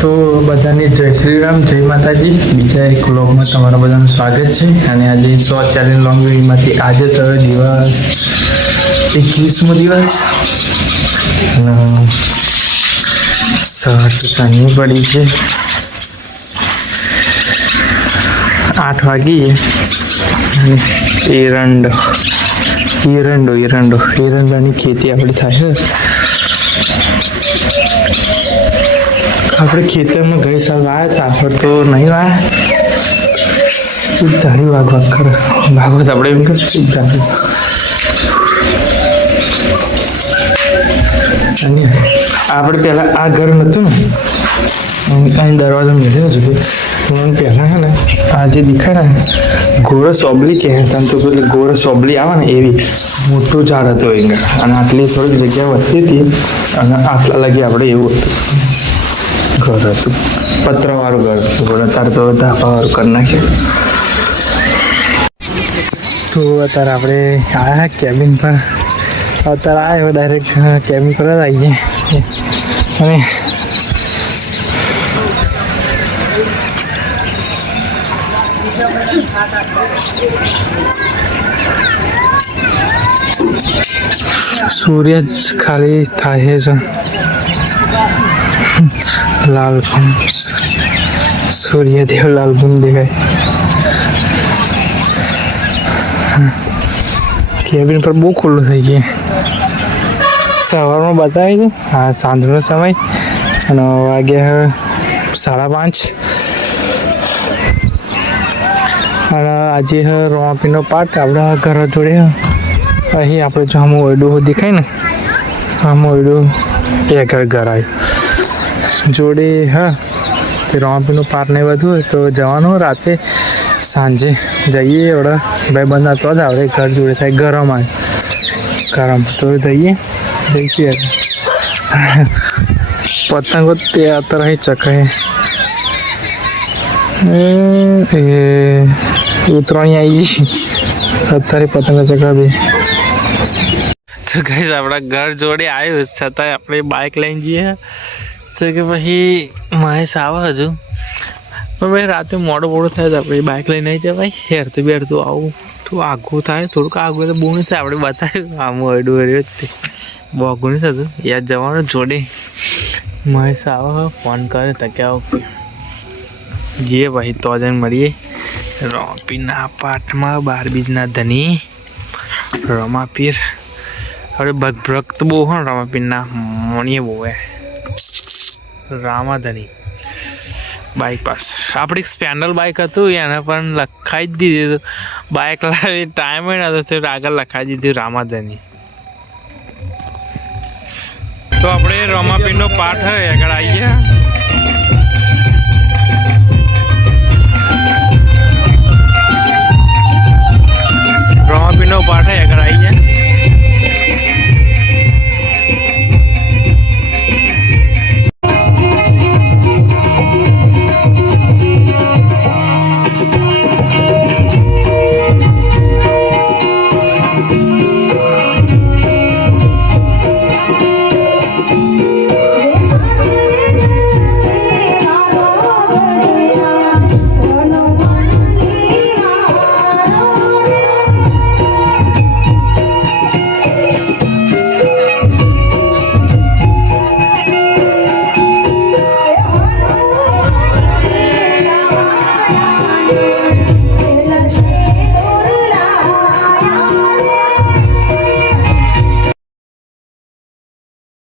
તો બધાને જય શ્રી રામ, જય માતાજી. બીજા એક વ્લોગમાં તમારા બધાનું સ્વાગત છે. અને આજે શોર્ટ ચેલેન્જ લોંગ વીડિયોમાંથી આજે તો દિવસ 21મો દિવસ અને સવાર તો ચાંદની પડી છે, 8 વાગી. એરંડોની ખેતી આપણી થાય છે. આપણે ખેતરમાં ગઈ સાલ વાયા હતા, આપણે તો નહીં વાયા. ધારી વાગ કરે ભાગવત આપણે એમ કરીશું ધારી. અને આપણે પહેલાં આ ઘર નહોતું ને, અહીં દરવાજો મેળ્યો છે. પહેલાં છે ને આ જે દેખાય ને ગોરસ ઓબલી કહેતા, તો પેલી ગોરસ ઓબલી આવે ને એવી મોટું ઝાડ હતું અહીં, અને આટલી થોડીક જગ્યા વધતી હતી અને આટલા લાગી આપણે એવું હતું ઘર હતું, પતરાવાળું ઘર હતું. અત્યારે તો ધાબાવાળું કરી નાખ્યું. તો અત્યારે આપણે આવ્યા કેબિન પર. અત્યારે આવ્યો ડાયરેક્ટ કેબિન પર જ આવી ગયા. અને સૂર્ય જ ખાલી થાય છે. લાલ સૂર્યદેવ લાલ ગુણ દેખાય. કેબિન પર બહુ ખુલ્લું થઈ ગયું. સવારમાં બતાવી દઉં, હા સાંજનો સમય અને વાગ્યા 5:30. અને આજે રોમાપીનો પાઠ આપણા ઘર જોડે અહીં આપણે જો આમ ઓયડું દેખાય ને, આમ ઓયડું એ ઘર આવ્યું જોડે. હા તે રોમાપીનું પાઠ ને બધું હોય તો જવાનું રાતે સાંજે જઈએ. ઓડા ભાઈ બંધા તો જ આપણે ઘર જોડે થાય. ગરમ તો જઈશું. પતંગો તે અત્યારે અહીં ચકાય ઉતરાણી આવી ગઈ. અત્યારે પતંગો ચકાવી. તો ગાઈસ આપણા ઘર જોડે આવ્યું છતાંય આપણે બાઇક લઈને જઈએ તો કે પછી મહેશ આવે હજુ, પણ ભાઈ રાતે મોડું થાય તો આપણે બાઇક લઈને આવી જાય. ભાઈ હેરતું બેરતું આવું થોડું આઘું થાય, થોડુંક આઘું તો બહુ નહીં થાય. આપણે બતાવ્યું આમ અડું હર્યું જ તે બહુ આઘું નહીં થતું. યાદ જવાનું જોડે મહેશ આવે ફોન કરે તો કે આવો જઈએ ભાઈ તો જઈને મળીએ. રોમાપીરના પાઠમાં 12 બીજના ધની રોમાપીર. હવે ભક્ત બહુ હોય ને રોમાપીરના મોણીએ બહુ હે. રામાધની બાયપાસ આપણી સ્પેન્ડલ બાઇક હતું, એને પણ લખાઈ જ દીધું. બાઇક લાવી ટાઈમ નતો તો આગળ લખાઈ દીધું રામાધની. તો આપણે રોમાપીરનો પાઠ હોય આગળ આવી ગયા. રોમાપીરનો પાઠ હોય આગળ આવી ગયા.